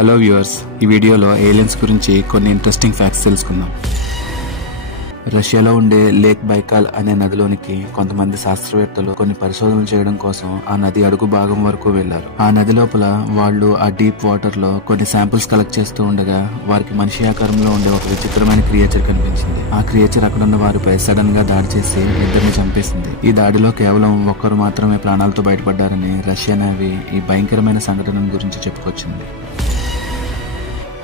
Hello viewers, ఈ వీడియోలో aliens గురించి కొన్ని ఇంట్రెస్టింగ్ ఫ్యాక్ట్స్ తెలుసుకుందాం. రష్యాలో ఉండే లేక్ బైకాల్ అనే నదిలోనికి కొంతమంది శాస్త్రవేత్తలు కొన్ని పరిశోధనలు చేయడం కోసం ఆ నది అడుగు భాగం వరకు వెళ్లారు. ఆ నది లోపల వాళ్ళు ఆ డీప్ వాటర్ లో కొన్ని శాంపుల్స్ కలెక్ట్ చేస్తూ ఉండగా వారికి మనిషి ఆకారంలో ఉండే ఒక విచిత్రమైన క్రియేచర్ కనిపించింది. ఆ క్రియేచర్ అక్కడున్న వారిపై సడన్ గా దాడి చేసి ఇద్దరిని చంపేసింది. ఈ దాడిలో కేవలం ఒక్కరు మాత్రమే ప్రాణాలతో బయటపడ్డారని రష్యా నేవీ ఈ భయంకరమైన సంఘటన గురించి చెప్పుకొచ్చింది.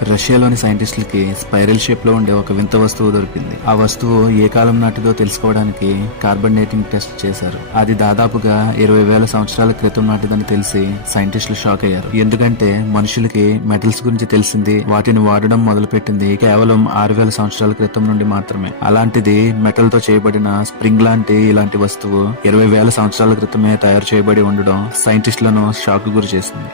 రష్యాలోని సైంటిస్టులకి స్పైరల్ షేప్ లో ఉండే ఒక వింత వస్తువు దొరికింది. ఆ వస్తువు ఏ కాలం నాటిదో తెలుసుకోవడానికి కార్బన్ డేటింగ్ టెస్ట్ చేశారు. అది దాదాపుగా 20,000 సంవత్సరాల క్రితం నాటిదని తెలిసి సైంటిస్టులు షాక్ అయ్యారు. ఎందుకంటే మనుషులకి మెటల్స్ గురించి తెలిసింది, వాటిని వాడడం మొదలుపెట్టింది కేవలం 6,000 సంవత్సరాల క్రితం నుండి మాత్రమే. అలాంటిది మెటల్ తో చేయబడిన స్ప్రింగ్ లాంటి ఇలాంటి వస్తువు 20,000 సంవత్సరాల క్రితమే తయారు చేయబడి ఉండడం సైంటిస్టులను షాక్ గురి చేసింది.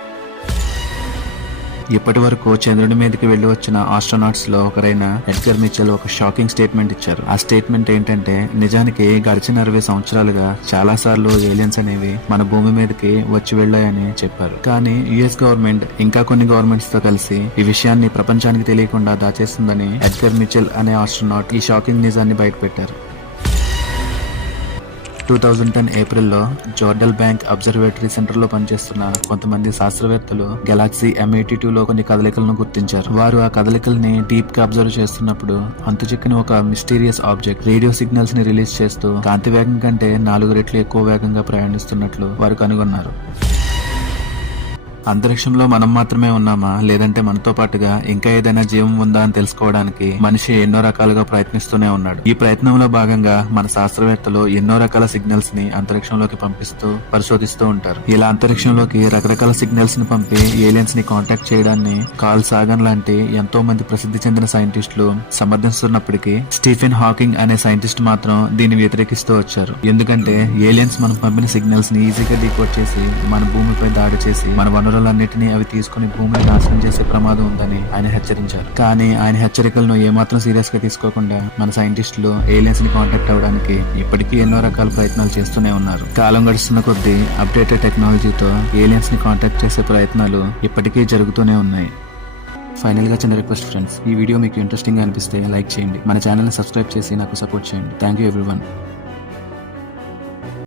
ఇప్పటి వరకు చంద్రుడి మీదకి వెళ్లి వచ్చిన ఆస్ట్రోనాట్స్ లో ఒకరైన ఎడ్గర్ మిచెల్ ఒక షాకింగ్ స్టేట్మెంట్ ఇచ్చారు. ఆ స్టేట్మెంట్ ఏంటంటే, నిజానికి గడిచిన 60 సంవత్సరాలుగా చాలా సార్లు ఏలియన్స్ అనేవి మన భూమి మీదకి వచ్చి వెళ్లాయని చెప్పారు. కానీ యుఎస్ గవర్నమెంట్ ఇంకా కొన్ని గవర్నమెంట్స్ తో కలిసి ఈ విషయాన్ని ప్రపంచానికి తెలియకుండా దాచేస్తుందని ఎడ్గర్ మిచెల్ అనే ఆస్ట్రోనాట్ ఈ షాకింగ్ నిజాన్ని బయటపెట్టారు. 2010 ఏప్రిల్లో జోర్డల్ బ్యాంక్ అబ్జర్వేటరీ సెంటర్ లో పనిచేస్తున్న కొంతమంది శాస్త్రవేత్తలు గెలాక్సీ M82 లో కొన్ని కదలికలను గుర్తించారు. వారు ఆ కదలికల్ని డీప్ గా అబ్జర్వ్ చేస్తున్నప్పుడు అంతుచిక్కని ఒక మిస్టీరియస్ ఆబ్జెక్ట్ రేడియో సిగ్నల్స్ ని రిలీజ్ చేస్తూ కాంతి వేగం కంటే 4 రెట్లు ఎక్కువ వేగంగా ప్రయాణిస్తున్నట్లు వారు కనుగొన్నారు. అంతరిక్షంలో మనం మాత్రమే ఉన్నామా, లేదంటే మనతో పాటుగా ఇంకా ఏదైనా జీవం ఉందా అని తెలుసుకోవడానికి మనిషి ఎన్నో రకాలుగా ప్రయత్నిస్తూనే ఉన్నాడు. ఈ ప్రయత్నంలో భాగంగా మన శాస్త్రవేత్తలు ఎన్నో రకాల సిగ్నల్స్ ని అంతరిక్షంలోకి పంపిస్తూ పరిశోధిస్తూ ఉంటారు. ఇలా అంతరిక్షంలోకి రకరకాల సిగ్నల్స్ ని పంపి ఏలియన్స్ ని కాంటాక్ట్ చేయడాన్ని కార్ల్ సాగన్ లాంటి ఎంతో మంది ప్రసిద్ధి చెందిన సైంటిస్టులు సమర్థిస్తున్నప్పటికీ స్టీఫెన్ హాకింగ్ అనే సైంటిస్ట్ మాత్రం దీన్ని వ్యతిరేకిస్తూ వచ్చారు. ఎందుకంటే ఏలియన్స్ మనం పంపిన సిగ్నల్స్ ని ఈజీగా డీకోడ్ చేసి మన భూమిపై దాడి చేసి మన వనరులన్నిటినీ అవి తీసుకుని భూమిని నాశనం చేసే ప్రమాదం ఉందని ఆయన హెచ్చరించారు. కానీ ఆయన హెచ్చరికలను ఏమాత్రం సీరియస్ గా తీసుకోకుండా మన సైంటిస్టులు ఏలియన్స్ ని కాంటాక్ట్ అవ్వడానికి ఇప్పటికీ ఎన్నో రకాల ప్రయత్నాలు చేస్తూనే ఉన్నారు. కాలం గడుస్తున్న కొద్దీ అప్డేటెడ్ టెక్నాలజీతో ఏలియన్స్ ని కాంటాక్ట్ చేసే ప్రయత్నాలు ఇప్పటికీ జరుగుతూనే ఉన్నాయి. ఫైనల్ గా చిన్న రిక్వెస్ట్ ఫ్రెండ్స్, ఈ వీడియో మీకు ఇంట్రెస్టింగ్ గా అనిపిస్తే లైక్ చేయండి, మన ఛానల్ ని సబ్స్క్రైబ్ చేసి నాకు సపోర్ట్ చేయండి. Thank you everyone.